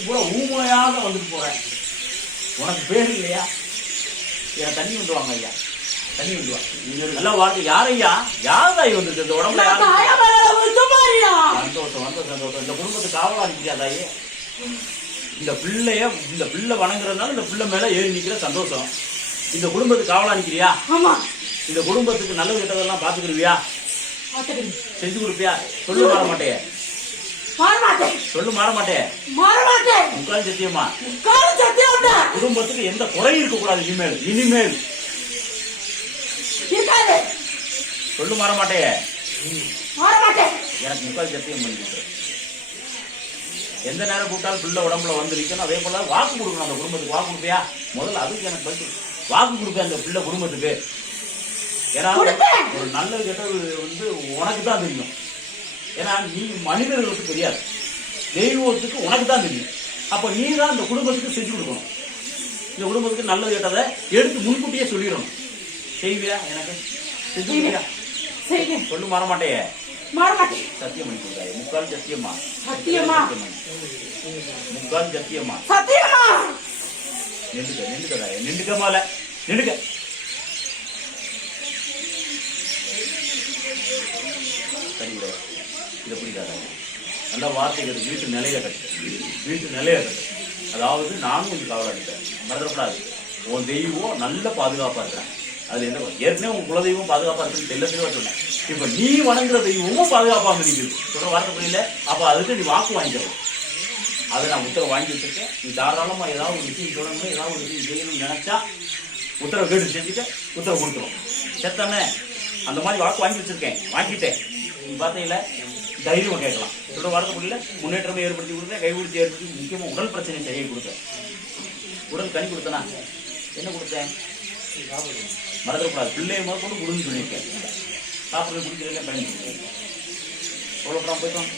நேற்று பூரா ஊமையாக வந்துட்டு போறேன் உனக்கு பேர் இல்லையா? எனக்கு தண்ணி கொண்டு வாங்க ஐயா. தண்ணி கொண்டு வா. நீங்க நல்ல வார்த்தை யார் ஐயா? யார் தாய் வந்துருக்கு இந்த உடம்புல சந்தோஷம் வந்த சந்தோஷம். இந்த குடும்பத்துக்கு காவலா நிற்கிறா தாயே? இந்த பிள்ளைய இந்த பிள்ளை வணங்குறதுனால இந்த பிள்ளை மேல ஏறி நிக்கிற சந்தோஷம். இந்த குடும்பத்துக்கு காவலா நிக்கிறியா? ஆமா. இந்த குடும்பத்துக்கு நல்லது கெட்டதெல்லாம் பாத்துக்கிடுவியா செஞ்சு கொடுப்பியா? சொல்லு மாற மாட்டே மாற மாட்டேன் சொல்லு மாற மாட்டே மாற மாட்டேன் முக்கால் சத்தியமா கால சத்தியம் குடும்பத்துக்கு எந்த குறையும் இருக்க கூடாது இனிமேல் இனிமேல். இருக்காது. சொல்லு மாற மாட்டே மாற மாட்டேன் எனக்கு முக்கால் சத்தியம் பண்ணிட்டு எந்த நேரம் கூப்பிட்டாலும் பிள்ளை உடம்புல வந்து நிக்கணும். அதே போல வாக்கு கொடுக்கணும் அந்த குடும்பத்துக்கு. வாக்கு கொடுப்பியா? முதல்ல அதுக்கு எனக்கு பதில். வாக்கு கொடுப்பேன் அந்த பிள்ளை குடும்பத்துக்கு? ஏன்னா. ஒரு நல்லது கெட்டது வந்து உனக்கு தான் தெரியும். ஏன்னா நீ மனிதர்களுக்கு தெரியாது. தெய்வத்துக்கு உனக்கு தான் தெரியும். அப்ப நீ தான் இந்த குடும்பத்துக்கு செஞ்சு கொடுக்கணும். இந்த குடும்பத்துக்கு நல்லது கெட்டதை எடுத்து முன்கூட்டியே சொல்லிடணும். செய்வியா? எனக்கு செஞ்சு கொடுப்பியா செய்வேன். சொல்லு மாற மாட்டேயே சத்தியம் பண்ணி முக்கால் சத்தியமா? சத்தியமா. முக்கால் சத்தியமா? சத்தியமா. நின்றுக்க நின்றுக்கடா. நின்றுக்க மேல. நின்றுக்க. சரி விட இதை பிடிக்காத நல்ல வார்த்தைகள் வீட்டு நிலையில கட்டு வீட்டு நிலையில கட்டு அதாவது நானும் கொஞ்சம் கவலைப்பட்டேன் மறந்துடக்கூடாது. உன் தெய்வம் நல்ல பாதுகாப்பாக இருக்கிறேன் அது என்ன ஏற்கனவே உன் குலதெய்வம் பாதுகாப்பாக இருக்குன்னு தெல்ல தெளிவா சொன்னேன். இப்போ நீ வணங்குற தெய்வமும் பாதுகாப்பாக இருக்குது சொல்கிற வார்த்தை புரியல? அப்போ அதுக்கு நீ வாக்கு வாங்கிக்கணும். அதை நான் உத்தரவு வாங்கி வச்சிருக்கேன். நீ தாராளமாக ஏதாவது ஒரு விஷயம் சொல்லணும் ஏதாவது ஒரு விஷயம் செய்யணும்னு நினைச்சா உத்தரவு கேட்டு செஞ்சுட்டு உத்தரவு கொடுத்துரும். செத்தானே அந்த மாதிரி வாக்கு வாங்கி வச்சிருக்கேன். வாங்கிட்டேன். நீ பார்த்தீங்களா தைரியமாக கேட்கலாம் இதோட வாரத்துக்குள்ள முன்னேற்றமே ஏற்படுத்தி கொடுத்தேன் கைவிடுத்தி ஏற்படுத்தி முக்கியமாக உடல் பிரச்சனை சரியாக கொடுத்தேன் உடல் கனி கொடுத்தனா என்ன கொடுத்தேன்? மறந்துடக்கூடாது. பிள்ளையை முதல் கொண்டு கொடுன்னு சொல்லியிருக்கேன். சாப்பிட்றது குடிக்கிறதுல பயன்படுத்தேன் எவ்வளோ போயிட்டோம்?